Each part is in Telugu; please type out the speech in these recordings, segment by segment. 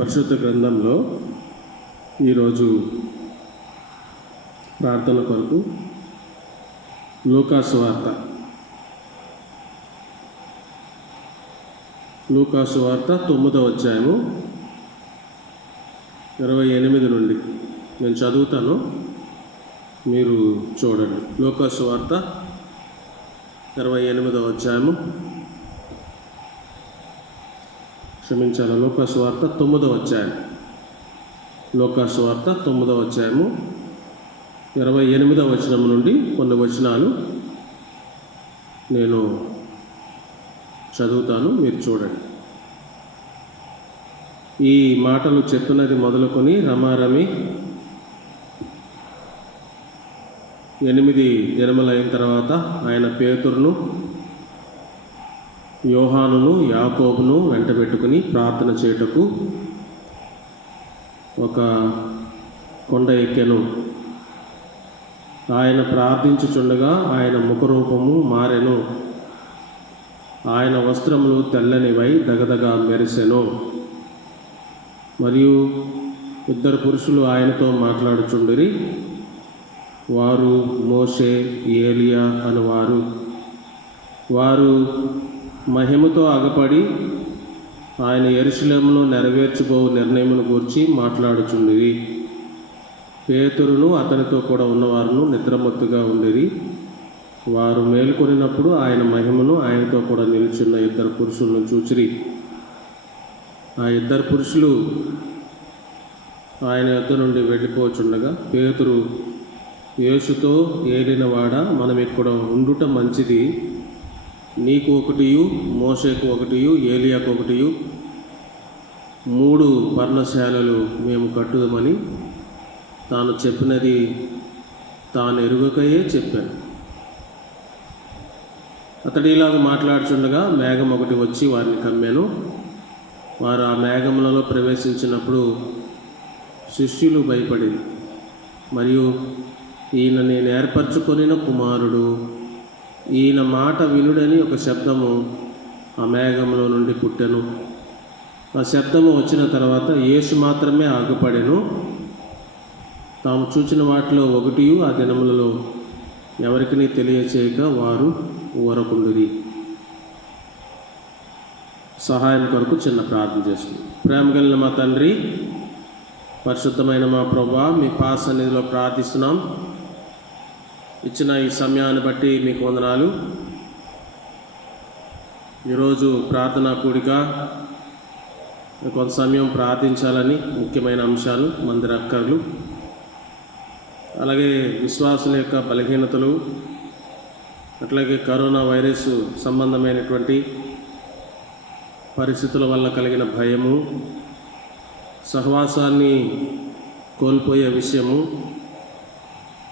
పరిశుద్ధ గ్రంథంలో ఈరోజు ప్రార్థన కొరకు లూకా సువార్త 9వ అధ్యాయము 28 నుండి నేను చదువుతాను, మీరు చూడండి. లూకా సువార్త 28వ అధ్యాయము, క్షమించాలి, లూకా సువార్త 9వ అధ్యాయం. లూకా సువార్త 9వ అధ్యాయము 28వ వచనం నుండి కొన్ని వచనాలు నేను చదువుతాను, మీరు చూడండి. ఈ మాటలు చెప్పినది మొదలుకొని రమారమి 8 దినములు అయిన తర్వాత ఆయన పేతురును, యోహానును, యాకోబును వెంటబెట్టుకుని ప్రార్థన చేయుటకు ఒక కొండ ఎక్కెను. ఆయన ప్రార్థించుచుండగా ఆయన ముఖరూపము మారెను. ఆయన వస్త్రములు తెల్లనివై దగదగా మెరిసెను. మరియు 2 పురుషులు ఆయనతో మాట్లాడుచుండిరి. వారు మోషే, ఏలియా అనువారు. వారు మహిమతో అగపడి ఆయన యెరూషలేములో నెరవేర్చుకో నిర్ణయమును గూర్చి మాట్లాడుచుండిరి. పేతురును అతనితో కూడా ఉన్నవారును నిద్రమత్తుగా ఉండిరి. వారు మేలుకొనినప్పుడు ఆయన మహిమను ఆయనతో కూడా నిలుచున్న 2 పురుషులను చూచిరి. ఆ 2 పురుషులు ఆయన యొద్ద నుండి వెళ్ళిపోచుండగా పేతురు యేసుతో, ఏలినవాడా, మనం ఇక్కడ ఉండుట మంచిది. నీకు ఒకటియు, మోషేకు ఒకటియు, ఏలియాకు ఒకటియు 3 పర్ణశాలలు మేము కట్టుదామని తాను చెప్పినది తాను ఎరుగకయే చెప్పాను. అతడు ఇలాగ మాట్లాడుచుండగా మేఘం ఒకటి వచ్చి వారిని కమ్మాను. వారు ఆ మేఘములలో ప్రవేశించినప్పుడు శిష్యులు భయపడింది. మరియు ఈయన నేను ఏర్పరచుకొనిన కుమారుడు, ఈయన మాట వినుడని ఒక శబ్దము ఆ మేఘంలో నుండి పుట్టెను. ఆ శబ్దము వచ్చిన తర్వాత యేసు మాత్రమే ఆగుపడెను. తాము చూచిన వాటిలో ఒకటియు ఆ దినములలో ఎవరికీ తెలియచేయక వారు ఊరకుండిరి. సహాయం కొరకు చిన్న ప్రార్థన చేస్తుంది. ప్రేమ కలిగిన మా తండ్రి, పరిశుద్ధమైన మా ప్రభువా, మీ పాద సన్నిధిలో ప్రార్థిస్తున్నాం. ఇచ్చిన ఈ సమయాన్ని బట్టి మీకు వందనాలు. ఈరోజు ప్రార్థనా కూడిక కొంత సమయం ప్రార్థించాలని ముఖ్యమైన అంశాలు, మందిర అక్కర్లు, అలాగే విశ్వాసుల యొక్క బలహీనతలు, అట్లాగే కరోనా వైరస్ సంబంధమైనటువంటి పరిస్థితుల వల్ల కలిగిన భయము, సహవాసాన్ని కోల్పోయే విషయము,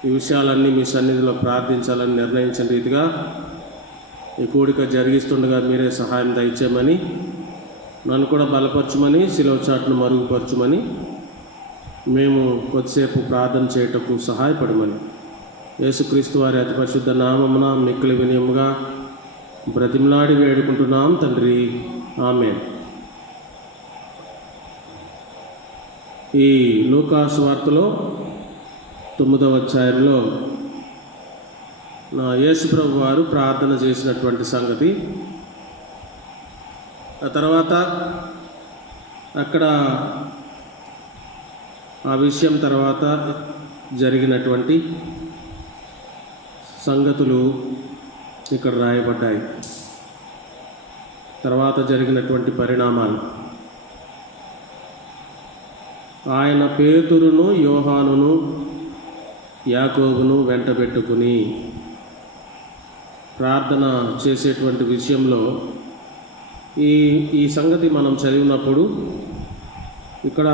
ఈ విషయాలన్నీ మీ సన్నిధిలో ప్రార్థించాలని నిర్ణయించిన రీతిగా ఈ కూడిక జరిగిస్తుండగా మీరే సహాయం దయచేయమని, నన్ను కూడా బలపరచమని, శిలువ చాటును మరుగుపరచమని, మేము కొద్దిసేపు ప్రార్థన చేయటకు సహాయపడమని యేసుక్రీస్తు వారి అతి పరిశుద్ధ నామమున మిక్కిలి వినయముగా బ్రతిమలాడి వేడుకుంటున్నాం తండ్రి, ఆమేన్. ఈ లూకా సువార్తలో 9వ అధ్యాయంలో నా యేసుప్రభు వారు ప్రార్థన చేసినటువంటి సంగతి, ఆ తర్వాత అక్కడ ఆ విషయం తర్వాత జరిగినటువంటి సంగతులు ఇక్కడ రాయబడ్డాయి. తర్వాత జరిగినటువంటి పరిణామాలు, ఆయన పేతురును, యోహానును, యాకోబును వెంటబెట్టుకుని ప్రార్థన చేసేటువంటి విషయంలో ఈ సంగతి మనం చదివినప్పుడు ఇక్కడ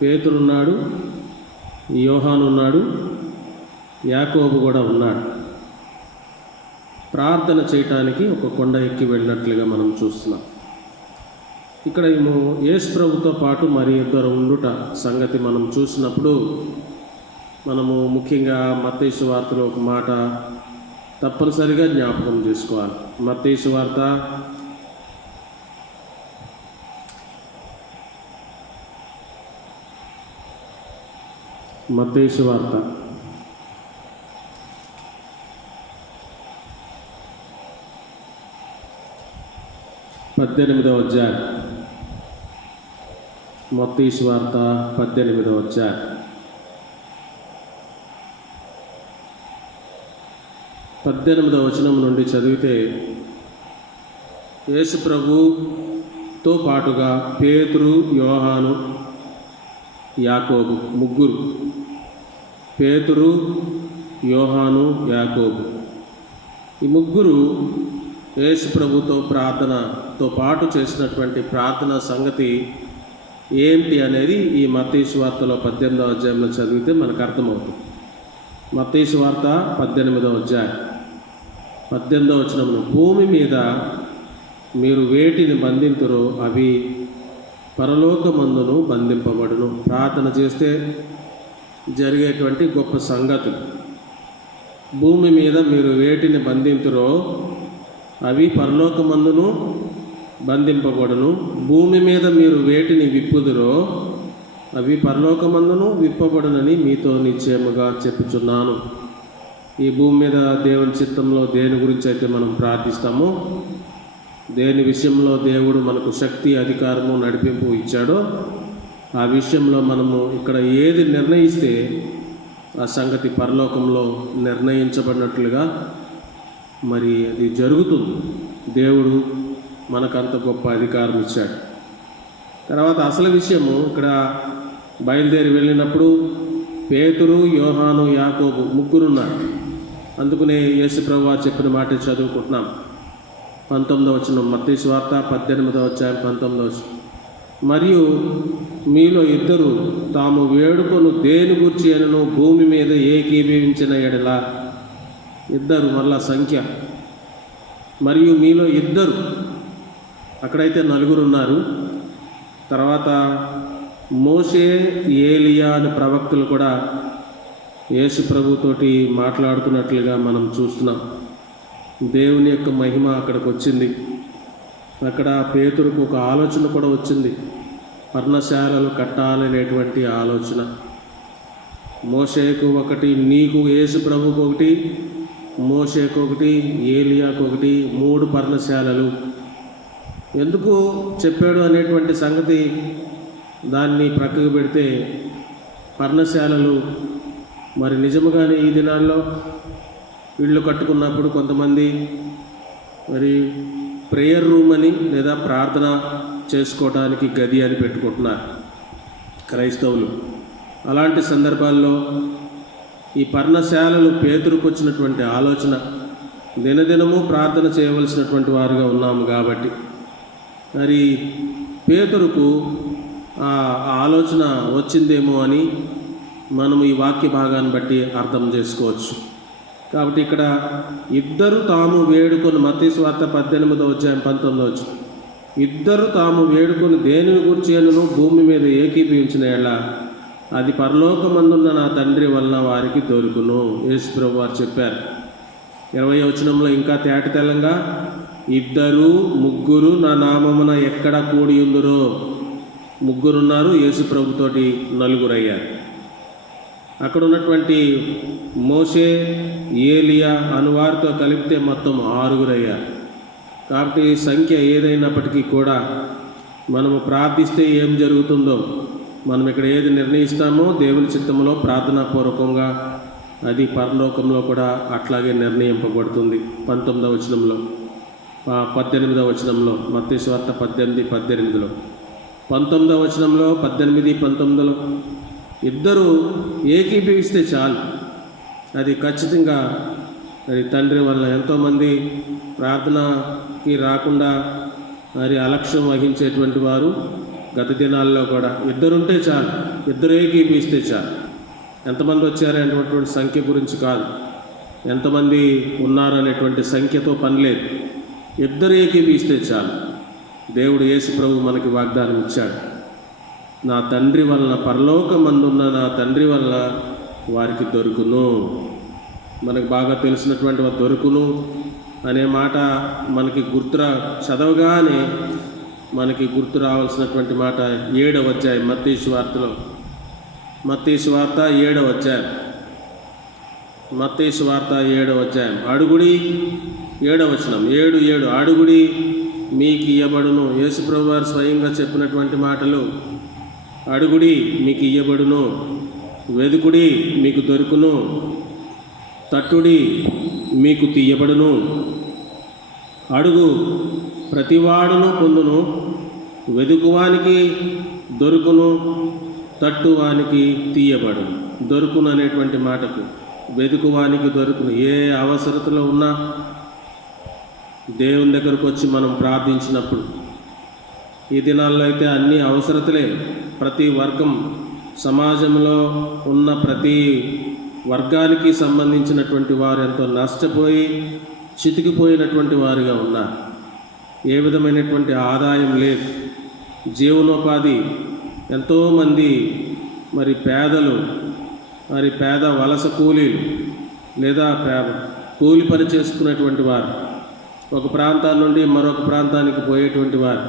పేతురున్నాడు, యోహాను ఉన్నాడు, యాకోబు కూడా ఉన్నాడు. ప్రార్థన చేయటానికి ఒక కొండ ఎక్కి వెళ్ళినట్లుగా మనం చూస్తున్నాం. ఇక్కడ యేసు ప్రభుతో పాటు మరి 2 ఉండుట సంగతి మనం చూసినప్పుడు మనము ముఖ్యంగా మత్తయి సువార్తలో ఒక మాట తప్పనిసరిగా జ్ఞాపకం చేసుకోవాలి. మత్తయి సువార్త మత్తయి సువార్త 18వ అధ్యాయం. మత్తయి సువార్త 18వ అధ్యాయం. 18వ వచనం నుండి చదివితే, యేసు ప్రభుతో పాటుగా పేతురు, యోహాను, యాకోబు ముగ్గురు. పేతురు, యోహాను, యాకోబు ఈ ముగ్గురు యేసు ప్రభుతో ప్రార్థనతో పాటు చేసినటువంటి ప్రార్థన సంగతి ఏంటి అనేది ఈ మత్తయి సువార్తలో 18వ అధ్యాయంలో చదివితే మనకు అర్థమవుతుంది. మత్తయి సువార్త 18వ అధ్యాయం 18వ వచనంలో, భూమి మీద మీరు వేటిని బంధింతురో అవి పరలోకమందును బంధింపబడును. ప్రార్థన చేస్తే జరిగేటువంటి గొప్ప సంగతులు. భూమి మీద మీరు వేటిని బంధింతురో అవి పరలోకమందును బంధింపబడును. భూమి మీద మీరు వేటిని విప్పుదురో అవి పరలోకమందును విప్పబడునని మీతో నిశ్చయముగా చెప్పుచున్నాను. ఈ భూమి మీద దేవుని చిత్తంలో దేని గురించి అయితే మనం ప్రార్థిస్తామో, దేని విషయంలో దేవుడు మనకు శక్తి, అధికారము, నడిపింపు ఇచ్చాడో ఆ విషయంలో మనము ఇక్కడ ఏది నిర్ణయిస్తే ఆ సంగతి పరలోకంలో నిర్ణయించబడినట్లుగా మరి అది జరుగుతుంది. దేవుడు మనకంత గొప్ప అధికారం ఇచ్చాడు. తర్వాత అసలు విషయము ఇక్కడ బయలుదేరి వెళ్ళినప్పుడు పేతురు, యోహాను, యాకోబు ముగ్గురున్నారు. అందుకనే యేసు ప్రభువు చెప్పిన మాట చదువుకుంటున్నాం. 19వ వచనం, మత్తయి సువార్త 18వ అధ్యాయం 19వ వచనం. మరియు మీలో ఇద్దరు తాము వేడుకొను దేని గురించి అనను భూమి మీద ఏకీభవించిన ఎడల, ఇద్దరు మరలా సంఖ్య. మరియు మీలో ఇద్దరు, అక్కడైతే నలుగురు ఉన్నారు. తర్వాత మోషే, ఏలియా అని ప్రవక్తలు కూడా యేసు ప్రభుతోటి మాట్లాడుతున్నట్లుగా మనం చూస్తున్నాం. దేవుని యొక్క మహిమ అక్కడికి వచ్చింది. అక్కడ పేతురుకు ఒక ఆలోచన కూడా వచ్చింది, పర్ణశాలలు కట్టాలనేటువంటి ఆలోచన. మోషేకు ఒకటి, నీకు యేసు ప్రభుకు ఒకటి, మోషేకు ఒకటి, ఏలియాకు ఒకటి, 3 పర్ణశాలలు. ఎందుకు చెప్పాడు అనేటువంటి సంగతి దాన్ని ప్రక్కకు పెడితే, పర్ణశాలలు మరి నిజముగానే ఈ దినాల్లో ఇళ్ళు కట్టుకున్నప్పుడు కొంతమంది మరి ప్రేయర్ రూమ్ అని లేదా ప్రార్థన చేసుకోవడానికి గది అని పెట్టుకుంటున్నారు క్రైస్తవులు. అలాంటి సందర్భాల్లో ఈ పర్ణశాలలు పేతురుకు వచ్చినటువంటి ఆలోచన, దినదినము ప్రార్థన చేయవలసినటువంటి వారుగా ఉన్నాము కాబట్టి మరి పేతురుకు ఆ ఆలోచన వచ్చిందేమో అని మనం ఈ వాక్య భాగాన్ని బట్టి అర్థం చేసుకోవచ్చు. కాబట్టి ఇక్కడ ఇద్దరు తాము వేడుకొని, మత్తయి సువార్త 18వ అధ్యాయం 19వ వచనం, ఇద్దరు తాము వేడుకొని దేనిని గురించి అనను భూమి మీద ఏకీభవించిన ఎడల అది పరలోకమందున్న నా తండ్రి వలన వారికి దొరుకును. యేసు ప్రభువు వారు చెప్పారు. 20వ వచనంలో ఇంకా తేటతెల్లంగా, ఇద్దరు ముగ్గురు నా నామమున ఎక్కడ కూడి ఉందురో, ముగ్గురున్నారు, యేసు ప్రభుతోటి నలుగురయ్యారు. అక్కడ ఉన్నటువంటి మోషే, ఏలియా అనువారితో కలిపితే మొత్తం 6 అయ్యారు. కాబట్టి సంఖ్య ఏదైనప్పటికీ కూడా మనము ప్రార్థిస్తే ఏం జరుగుతుందో, మనం ఇక్కడ ఏది నిర్ణయిస్తామో దేవుని చిత్తంలో ప్రార్థనాపూర్వకంగా అది పరలోకంలో కూడా అట్లాగే నిర్ణయింపబడుతుంది. 19వ వచనంలో, 18వ వచనంలో, మత్తయి సువార్త 18:18లో, 19వ వచనంలో 18:19లో ఇద్దరు ఏకీభవిస్తే చాలు, అది ఖచ్చితంగా మరి తండ్రి వల్ల. ఎంతోమంది ప్రార్థనకి రాకుండా మరి అలక్ష్యం వహించేటువంటి వారు గత దినాల్లో కూడా ఇద్దరుంటే చాలు, ఇద్దరు ఏకీభవిస్తే చాలు. ఎంతమంది వచ్చారనేటువంటి సంఖ్య గురించి కాదు, ఎంతమంది ఉన్నారనేటువంటి సంఖ్యతో పని లేదు, ఇద్దరు ఏకీభవిస్తే చాలు. దేవుడు యేసు ప్రభు మనకి వాగ్దానం ఇచ్చాడు, నా తండ్రి వలన, పరలోకమందున్న నా తండ్రి వలన వారికి దొరుకును. మనకు బాగా తెలిసినటువంటి దొరుకును అనే మాట మనకి చదవగానే మనకి గుర్తు రావాల్సినటువంటి మాట 7వ అధ్యాయం మత్తయి సువార్తలో మత్తయి సువార్త 7వ అధ్యాయం. మత్తయి సువార్త 7వ అధ్యాయం. అడుగుడి 7వ వచనం. 7:7 అడుగుడి మీకు ఇయ్యబడును. యేసుప్రభు వారు స్వయంగా చెప్పినటువంటి మాటలు. అడుగుడి మీకు ఇయ్యబడును, వెదుకుడి మీకు దొరుకును, తట్టుడి మీకు తీయబడును. అడుగు ప్రతివాడును పొందును, వెదుకువానికి దొరుకును, తట్టువానికి తీయబడును. దొరుకును అనేటువంటి మాటకు వెదుకువానికి దొరుకును. ఏ అవసరతలో ఉన్నా దేవుని దగ్గరకు వచ్చి మనం ప్రార్థించినప్పుడు, ఈ దినాల్లో అయితే అన్ని అవసరతలే. ప్రతి వర్గం, సమాజంలో ఉన్న ప్రతి వర్గానికి సంబంధించినటువంటి వారు ఎంతో నష్టపోయి చితికిపోయినటువంటి వారిగా ఉన్నారు. ఏ విధమైనటువంటి ఆదాయం లేదు, జీవనోపాధి. ఎంతోమంది మరి పేదలు, మరి పేద వలస కూలీలు లేదా కూలి పని చేసుకునేటువంటి వారు, ఒక ప్రాంతం నుండి మరొక ప్రాంతానికి పోయేటువంటి వారు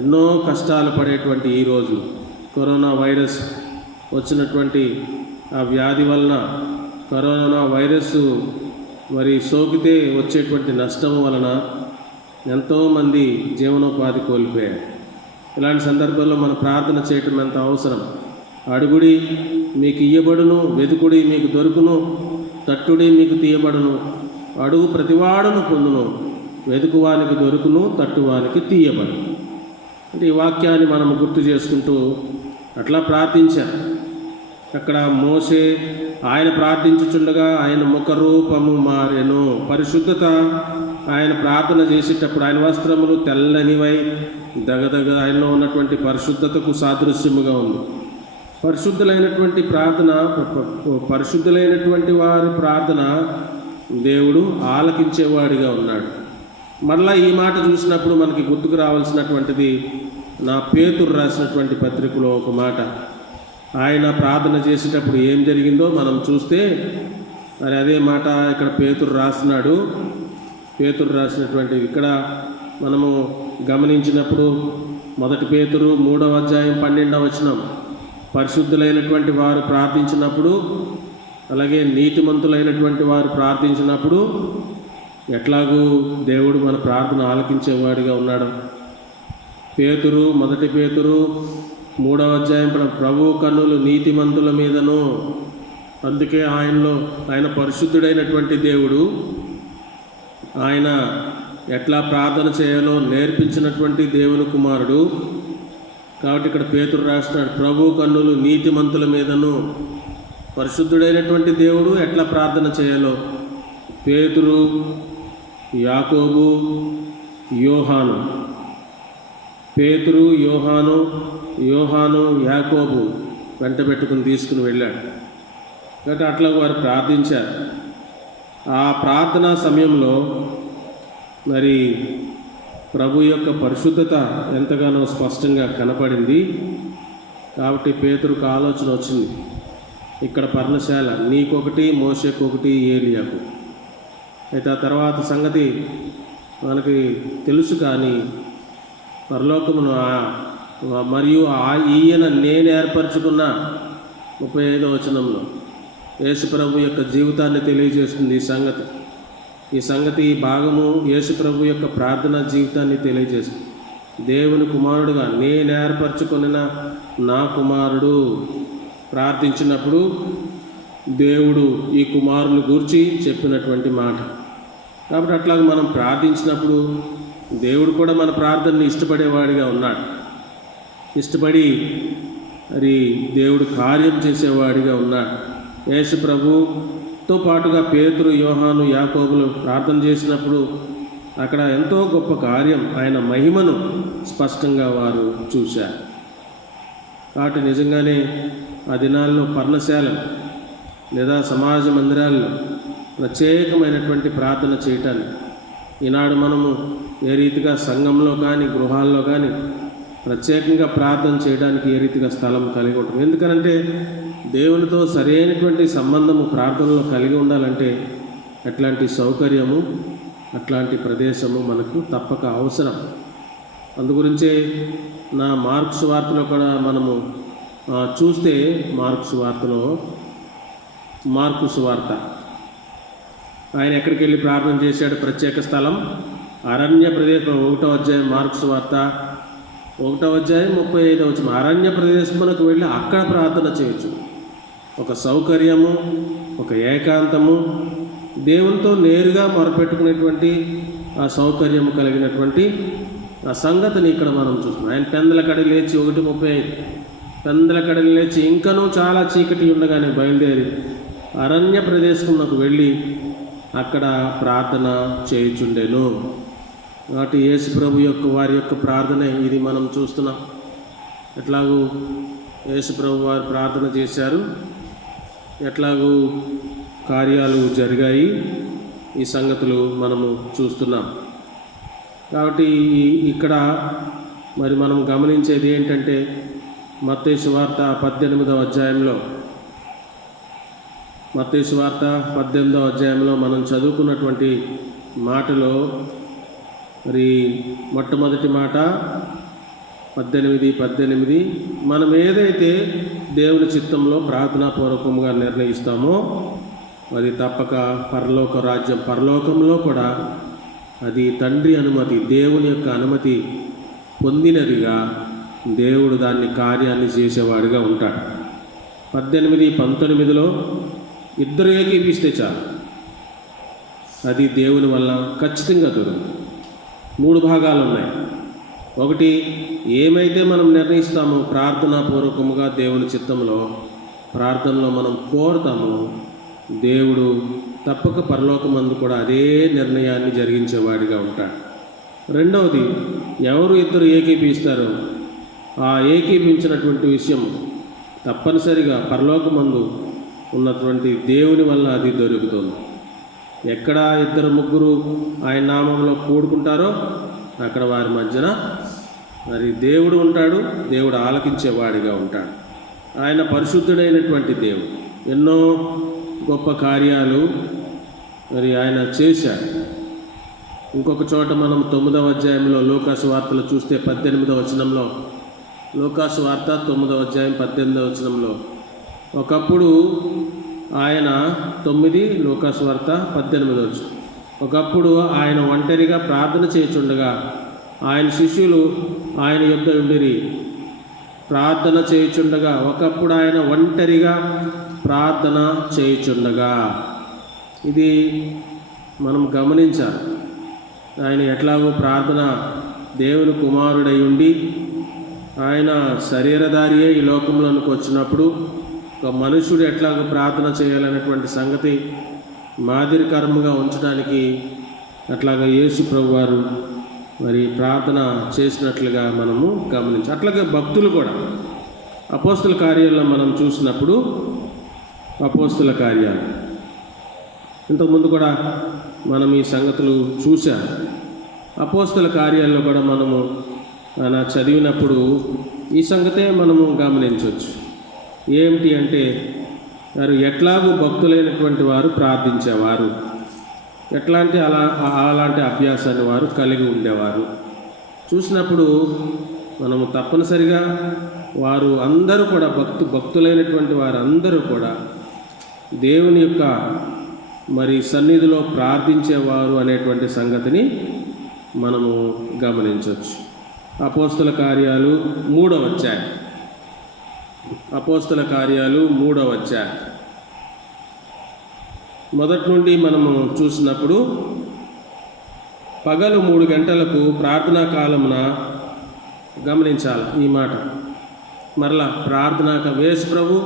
ఎన్నో కష్టాలు పడేటువంటి ఈ రోజు కరోనా వైరస్ వచ్చినటువంటి ఆ వ్యాధి వలన, కరోనా వైరస్ మరి సోకితే వచ్చేటువంటి నష్టం వలన ఎంతోమంది జీవనోపాధి కోల్పోయారు. ఇలాంటి సందర్భాల్లో మన ప్రార్థన చేయటం ఎంత అవసరం. అడుగుడి మీకు ఇయ్యబడును, వెదుకుడి మీకు దొరుకును, తట్టుడి మీకు తీయబడును. అడుగు ప్రతివాడును పొందును, వెదుకువానికి దొరుకును, తట్టువానికి తీయబడును. అంటే ఈ వాక్యాన్ని మనం గుర్తు చేసుకుంటూ అట్లా ప్రార్థించారు. అక్కడ మోషే ఆయన ప్రార్థించుచుండగా ఆయన ముఖరూపము మారెను. పరిశుద్ధత. ఆయన ప్రార్థన చేసేటప్పుడు ఆయన వస్త్రములు తెల్లనివై దగదగ ఆయనలో ఉన్నటువంటి పరిశుద్ధతకు సాదృశ్యముగా ఉంది. పరిశుద్ధులైనటువంటి ప్రార్థన, పరిశుద్ధులైనటువంటి వారి ప్రార్థన దేవుడు ఆలకించేవాడిగా ఉన్నాడు. మరలా ఈ మాట చూసినప్పుడు మనకి గుర్తుకు రావాల్సినటువంటిది నా పేతురు రాసినటువంటి పత్రికలో ఒక మాట. ఆయన ప్రార్థన చేసేటప్పుడు ఏం జరిగిందో మనం చూస్తే మరి అదే మాట ఇక్కడ పేతురు రాస్తున్నాడు. పేతురు రాసినటువంటిది ఇక్కడ మనము గమనించినప్పుడు 1 పేతురు 3వ అధ్యాయం 12వ వచనం. పరిశుద్ధులైనటువంటి వారు ప్రార్థించినప్పుడు, అలాగే నీతిమంతులైనటువంటి వారు ప్రార్థించినప్పుడు ఎట్లాగూ దేవుడు మన ప్రార్థన ఆలకించేవాడిగా ఉన్నాడు. పేతురు 1 పేతురు 3వ అధ్యాయం. ప్రభువు కన్నులు నీతిమంతుల మీదను. అందుకే ఆయన పరిశుద్ధుడైనటువంటి దేవుడు. ఆయన ఎట్లా ప్రార్థన చేయాలో నేర్పించినటువంటి దేవుని కుమారుడు. కాబట్టి ఇక్కడ పేతురు రాస్తున్నాడు, ప్రభువు కన్నులు నీతిమంతుల మీదను. పరిశుద్ధుడైనటువంటి దేవుడు ఎట్లా ప్రార్థన చేయాలో పేతురు, యాకోబు, యోహాను, పేతురు, యోహాను, యాకోబు వెంట పెట్టుకుని తీసుకుని వెళ్ళాడు. కాబట్టి అట్లా వారు ప్రార్థించారు. ఆ ప్రార్థనా సమయంలో మరి ప్రభు యొక్క పరిశుద్ధత ఎంతగానో స్పష్టంగా కనపడింది. కాబట్టి పేతురుకు ఆలోచన వచ్చింది, ఇక్కడ పర్ణశాల నీకొకటి, మోషేకొకటి, ఏలియాకు. అయితే ఆ తర్వాత సంగతి మనకి తెలుసు. కానీ పరలోకమును మరియు ఈయన నేను ఏర్పరచుకున్న 35వ వచనంలో యేసు ప్రభు యొక్క జీవితాన్ని తెలియజేస్తుంది ఈ సంగతి ఈ భాగము యేసు ప్రభు యొక్క ప్రార్థనా జీవితాన్ని తెలియజేస్తుంది. దేవుని కుమారుడుగా నేను ఏర్పరచుకొనిన నా కుమారుడు ప్రార్థించినప్పుడు దేవుడు ఈ కుమారుని గూర్చి చెప్పినటువంటి మాట. కాబట్టి అట్లాగే మనం ప్రార్థించినప్పుడు దేవుడు కూడా మన ప్రార్థనని ఇష్టపడేవాడిగా ఉన్నాడు. ఇష్టపడి మరి దేవుడు కార్యం చేసేవాడిగా ఉన్నాడు. యేసు ప్రభుతో పాటుగా పేతురు, యోహాను, యాకోబులు ప్రార్థన చేసినప్పుడు అక్కడ ఎంతో గొప్ప కార్యం, ఆయన మహిమను స్పష్టంగా వారు చూశారు. కాబట్టి నిజంగానే ఆ దినాల్లో పర్ణశాల లేదా సమాజ మందిరాల్లో ప్రత్యేకమైనటువంటి ప్రార్థన చేయటానికి ఈనాడు మనము ఏ రీతిగా సంఘంలో కానీ గృహాల్లో కానీ ప్రత్యేకంగా ప్రార్థన చేయడానికి ఏ రీతిగా స్థలం కలిగి ఉంటుంది. ఎందుకనంటే దేవునితో సరైనటువంటి సంబంధము ప్రార్థనలో కలిగి ఉండాలంటే అట్లాంటి సౌకర్యము, అట్లాంటి ప్రదేశము మనకు తప్పక అవసరం. అందుగురించే నా మార్క్స్ వార్తలో కూడా మనము చూస్తే మార్కు సువార్త ఆయన ఎక్కడికి వెళ్ళి ప్రార్థన చేశాడు? ప్రత్యేక స్థలం అరణ్య ప్రదేశం. 1వ అధ్యాయం మార్కు సువార్త 1వ అధ్యాయం 35వ వచనం. అరణ్య ప్రదేశమునకు వెళ్ళి అక్కడ ప్రార్థన చేయొచ్చు. ఒక సౌకర్యము, ఒక ఏకాంతము, దేవునితో నేరుగా మొరపెట్టుకునేటువంటి ఆ సౌకర్యము కలిగినటువంటి ఆ సంగతిని ఇక్కడ మనం చూస్తున్నాం. ఆయన పెందల కడి లేచి 1:35 పెందల కడలి లేచి ఇంకనూ చాలా చీకటి ఉండగానే బయలుదేరి అరణ్య ప్రదేశమునకు వెళ్ళి అక్కడ ప్రార్థన చేయుచుండెను. కాబట్టి యేసు ప్రభు వారి యొక్క ప్రార్థనే ఇది మనం చూస్తున్నాం. ఎట్లాగూ యేసు ప్రభు వారు ప్రార్థన చేశారు, ఎట్లాగూ కార్యాలు జరిగాయి, ఈ సంగతులు మనము చూస్తున్నాం. కాబట్టి ఇక్కడ మరి మనం గమనించేది ఏంటంటే మత్తయి సువార్త 18వ అధ్యాయంలో మనం చదువుకున్నటువంటి మాటలో మరి మొట్టమొదటి మాట 18 మనం ఏదైతే దేవుని చిత్తంలో ప్రార్థనాపూర్వకంగా నిర్ణయిస్తామో అది తప్పక పరలోక రాజ్యం, పరలోకంలో కూడా అది తండ్రి అనుమతి, దేవుని యొక్క అనుమతి పొందినదిగా దేవుడు దాన్ని కార్యాన్ని చేసేవాడిగా ఉంటాడు. 18-19లో ఇద్దరు ఏకీపిస్తే చాలు, అది దేవుని వల్ల ఖచ్చితంగా దొరుకుతుంది. 3 భాగాలు ఉన్నాయి. ఒకటి, ఏమైతే మనం నిర్ణయిస్తామో ప్రార్థనాపూర్వకముగా దేవుని చిత్తంలో ప్రార్థనలో మనం కోరుతామో దేవుడు తప్పక పరలోకమందు కూడా అదే నిర్ణయాన్ని జరిగించేవాడిగా ఉంటాడు. రెండవది, ఎవరు ఇద్దరు ఏకీపిస్తారో ఆ ఏకీపించినటువంటి విషయం తప్పనిసరిగా పరలోకమందు ఉన్నటువంటి దేవుని వల్ల అది దొరుకుతుంది. ఎక్కడ 2-3 ఆయన నామంలో కూడుకుంటారో అక్కడ వారి మధ్యన మరి దేవుడు ఉంటాడు, దేవుడు ఆలకించేవాడిగా ఉంటాడు. ఆయన పరిశుద్ధుడైనటువంటి దేవుడు, ఎన్నో గొప్ప కార్యాలు మరి ఆయన చేశాడు. ఇంకొక చోట మనం 9వ అధ్యాయంలో లూకాసు వార్తలు చూస్తే 18వ వచనంలో, లూకాసు వార్త 9వ అధ్యాయం 18వ వచనంలో, ఒకప్పుడు ఆయన 9 లూకాసు వార్త 18వ వచనం, ఒకప్పుడు ఆయన ఒంటరిగా ప్రార్థన చేయుచుండగా ఆయన శిష్యులు ఆయన యొద్ద ఉండిరి. ప్రార్థన చేయుచుండగా, ఒకప్పుడు ఆయన ఒంటరిగా ప్రార్థన చేయుచుండగా, ఇది మనం గమనించాలి. ఆయన ఎట్లాగో ప్రార్థన దేవుని కుమారుడై ఉండి ఆయన శరీరధారియే ఈ లోకంలోనికి వచ్చినప్పుడు ఒక మనుషుడు ఎట్లాగో ప్రార్థన చేయాలనేటువంటి సంగతి మాదిరికరముగా ఉంచడానికి అట్లాగా యేసు ప్రభు వారు మరి ప్రార్థన చేసినట్లుగా మనము గమనించాలి. అట్లాగే భక్తులు కూడా అపోస్తుల కార్యాల్లో మనం చూసినప్పుడు, అపోస్తుల కార్యాలు ఇంతకుముందు కూడా మనం ఈ సంగతులు చూసాం. అపోస్తుల కార్యాల్లో కూడా మనము అలా చదివినప్పుడు ఈ సంగతే మనము గమనించవచ్చు. ఏమిటి అంటే వారు ఎట్లాగూ భక్తులైనటువంటి వారు ప్రార్థించేవారు, అలాంటి అభ్యాసాన్ని వారు కలిగి ఉండేవారు. చూసినప్పుడు మనము తప్పనిసరిగా వారు అందరూ కూడా భక్తులైనటువంటి వారు అందరూ కూడా దేవుని యొక్క మరి సన్నిధిలో ప్రార్థించేవారు అనేటువంటి సంగతిని మనము గమనించవచ్చు. అపోస్తుల కార్యాలు 3వ అధ్యాయం, అపోస్తుల కార్యాలు 3వ అధ్యాయం మొదటి నుండి మనము చూసినప్పుడు, పగలు 3 గంటలకు ప్రార్థనా కాలమున, గమనించాలి ఈ మాట, మరలా యేసు ప్రభు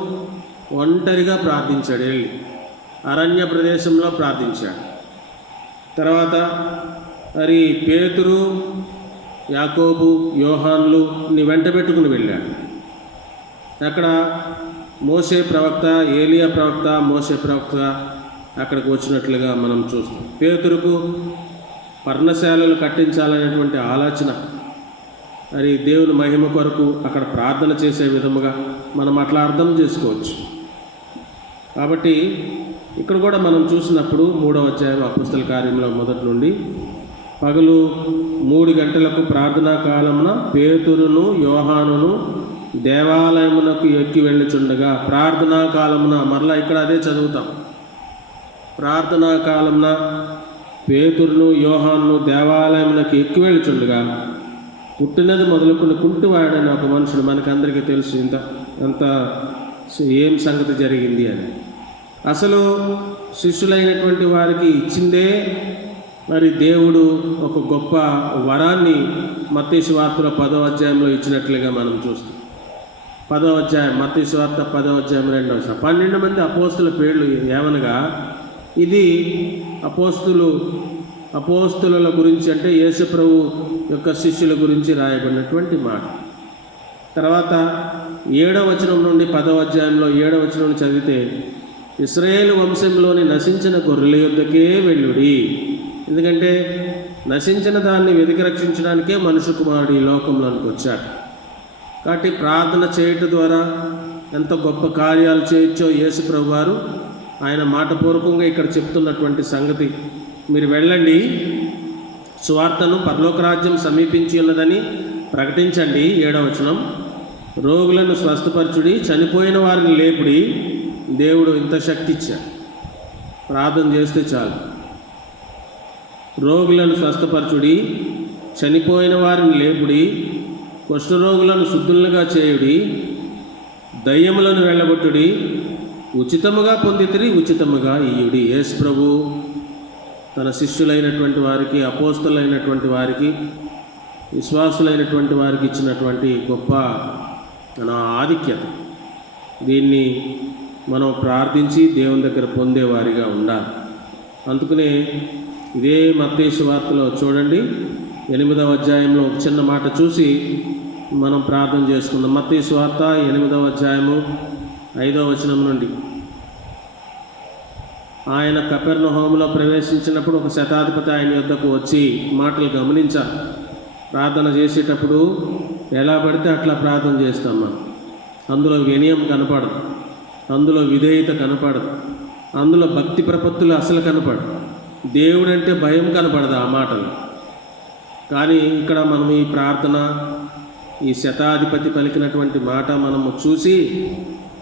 ఒంటరిగా ప్రార్థించాడు, వెళ్ళి అరణ్య ప్రదేశంలో ప్రార్థించాడు. తర్వాత మరి పేతురు, యాకోబు, యోహానుని వెంట పెట్టుకుని వెళ్ళాడు. అక్కడ మోషే ప్రవక్త, ఏలియా ప్రవక్త, మోషే ప్రవక్త అక్కడికి వచ్చినట్లుగా మనం చూస్తాం. పేతురుకు పర్ణశాలలు కట్టించాలనేటువంటి ఆలోచన, మరి దేవుని మహిమ కొరకు అక్కడ ప్రార్థన చేసే విధముగా మనం అట్లా అర్థం చేసుకోవచ్చు. కాబట్టి ఇక్కడ కూడా మనం చూసినప్పుడు 3వ అధ్యాయం అపోస్తల కార్యంలో మొదటి నుండి, పగలు 3 గంటలకు ప్రార్థనా కాలమున పేతురును, యోహానును దేవాలయమునకు ఎక్కి వెళ్ళుచుండగా ప్రార్థనా కాలమున, మరలా ఇక్కడ అదే చదువుతాం, ప్రార్థనా కాలమున పేతురును యోహాను దేవాలయమునకు ఎక్కి వెళ్ళుచుండగా పుట్టినది మొదలుకొని కుంటివాడని ఒక మనుషుడు, మనకందరికీ తెలుసు ఎంత ఏం సంగతి జరిగింది అని. అసలు శిష్యులైనటువంటి వారికి ఇచ్చిందే మరి దేవుడు ఒక గొప్ప వరాన్ని మత్తయి సువార్తలో 10వ అధ్యాయంలో ఇచ్చినట్లుగా మనం చూస్తాం. 10వ అధ్యాయం మత్తయి సువార్త 10వ అధ్యాయం 2వ వచనం. 12 మంది అపోస్తుల పేర్లు ఏమనగా, ఇది అపోస్తుల గురించి, అంటే యేసుప్రభు యొక్క శిష్యుల గురించి రాయబడినటువంటి మాట. తర్వాత 7వ వచనం నుండి 10వ అధ్యాయంలో 7వ వచనం చదివితే, ఇశ్రాయేలు వంశంలోని నశించిన గొర్రెల యొద్దకే వెళ్ళుడి. ఎందుకంటే నశించిన దాన్ని వెతికి రక్షించడానికే మనుష్య కుమారుడు ఈ లోకంలోనికి వచ్చాడు. కాబట్టి ప్రార్థన చేయటం ద్వారా ఎంత గొప్ప కార్యాలు చేయొచ్చో యేసుప్రభు వారు ఆయన మాటపూర్వకంగా ఇక్కడ చెప్తున్నటువంటి సంగతి, మీరు వెళ్ళండి, సువార్తను, పరలోక రాజ్యం సమీపించి ఉన్నదని ప్రకటించండి. 7వ వచనం, రోగులను స్వస్థపరచుడి, చనిపోయిన వారిని లేపుడి. దేవుడు ఇంత శక్తి ఇచ్చాడు, ప్రార్థన చేస్తే చాలు. రోగులను స్వస్థపరచుడి, చనిపోయిన వారిని లేపుడి, కుష్ఠరోగులను శుద్ధులుగా చేయుడి, దయ్యములను వెళ్ళగొట్టుడి, ఉచితముగా పొందితిరి ఉచితముగా ఇయ్యుడి. యేసు ప్రభు తన శిష్యులైనటువంటి వారికి, అపోస్తలైనటువంటి వారికి, విశ్వాసులైనటువంటి వారికి ఇచ్చినటువంటి గొప్ప ఆధిక్యత. దీన్ని మనం ప్రార్థించి దేవుని దగ్గర పొందేవారిగా ఉండాలి. అందుకనే ఇదే మత్తయి సువార్తలో చూడండి, 8వ అధ్యాయంలో ఒక చిన్న మాట చూసి మనం ప్రార్థన చేసుకుందాం. మత్తయి సువార్త 8వ అధ్యాయము 5వ వచనం నుండి, ఆయన కపెర్నహూములో ప్రవేశించినప్పుడు ఒక శతాధిపతి ఆయన యొద్దకు వచ్చి, మాటలు గమనించాలి. ప్రార్థన చేసేటప్పుడు ఎలా పడితే అట్లా ప్రార్థన చేస్తాం మనం. అందులో వినయం కనపడదు, అందులో విధేయత కనపడదు, అందులో భక్తి ప్రపత్తులు అసలు కనపడదు, దేవుడంటే భయం కనపడదు ఆ మాటలు. కానీ ఇక్కడ మనం ఈ ప్రార్థన, ఈ శతాధిపతి పలికినటువంటి మాట మనము చూసి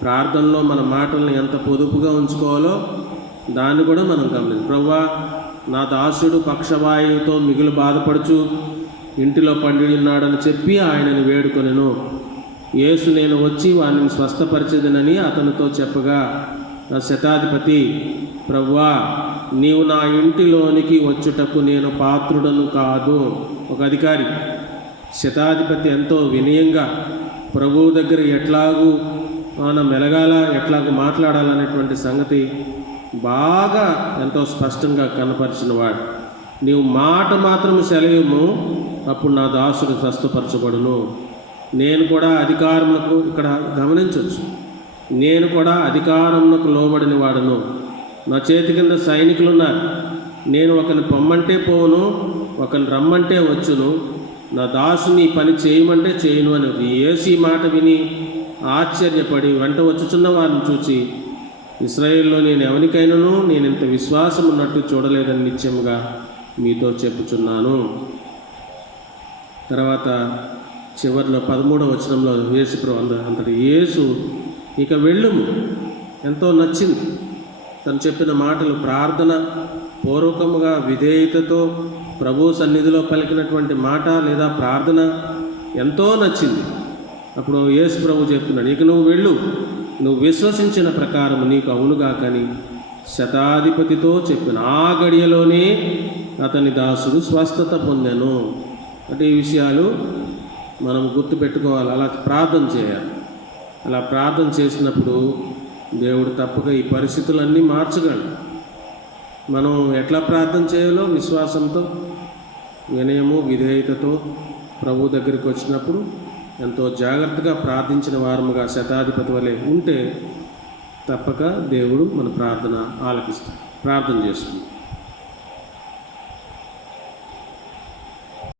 ప్రార్థనలో మన మాటలను ఎంత పొదుపుగా ఉంచుకోవాలో దాన్ని కూడా మనం గమనించాలి. ప్రభువా, నా దాసుడు పక్షవాయువుతో మిగులు బాధపడుచు ఇంటిలో పండి ఉన్నాడని చెప్పి ఆయనని వేడుకొనెను. యేసు, నేను వచ్చి వారిని స్వస్థపరిచేదనని అతనితో చెప్పగా, నా శతాధిపతి, ప్రభువా, నీవు నా ఇంటిలోనికి వచ్చుటకు నేను పాత్రుడను కాదు. ఒక అధికారి, శతాధిపతి ఎంతో వినయంగా ప్రభువు దగ్గర ఎట్లాగూ మనం మెలగాల, ఎట్లాగూ మాట్లాడాలనేటువంటి సంగతి బాగా ఎంతో స్పష్టంగా కనపరిచిన వాడు. నీవు మాట మాత్రం సెలవుము, అప్పుడు నా దాసుడు స్వస్థపరచబడును. నేను కూడా అధికారములకు, ఇక్కడ గమనించవచ్చు, నేను కూడా అధికారములకు లోబడిన వాడును. నా చేతి కింద సైనికులు ఉన్నారు. నేను ఒకరిని పొమ్మంటే పోవును, ఒకరిని రమ్మంటే వచ్చును, నా దాసుని పని చేయమంటే చేయను అని యేసు మాట విని ఆశ్చర్యపడి వెంట వచ్చుచున్న వారిని చూచి, ఇశ్రాయేల్లో నేను ఎవరికైనాను నేను ఇంత విశ్వాసం ఉన్నట్టు చూడలేదని నిత్యముగా మీతో చెప్పుచున్నాను. తర్వాత చివరిలో 13వ వచనంలో యేసు అంతటి యేసు, ఇక వెళ్ళుము. ఎంతో నచ్చింది తను చెప్పిన మాటలు. ప్రార్థన పూర్వకముగా విధేయతతో ప్రభు సన్నిధిలో పలికినటువంటి మాట లేదా ప్రార్థన ఎంతో నచ్చింది. అప్పుడు యేసు ప్రభు చెప్తున్నాడు, ఇక నువ్వు వెళ్ళు, నువ్వు విశ్వసించిన ప్రకారం నీకు అవునుగా కానీ శతాధిపతితో చెప్పిన. ఆ గడియలోనే అతని దాసుడు స్వస్థత పొందెను. అంటే ఈ విషయాలు మనం గుర్తుపెట్టుకోవాలి. అలా ప్రార్థన చేయాలి. అలా ప్రార్థన చేసినప్పుడు దేవుడు తప్పక ఈ పరిస్థితులన్నీ మార్చగలడు. మనం ఎట్లా ప్రార్థన చేయాలో విశ్వాసంతో, వినయము, విధేయతతో ప్రభు దగ్గరికి వచ్చినప్పుడు ఎంతో జాగ్రత్తగా ప్రార్థించిన వారముగా శతాధిపతి వలె ఉంటే తప్పక దేవుడు మన ప్రార్థన ఆలకిస్తాడు. ప్రార్థన చేస్తుంది.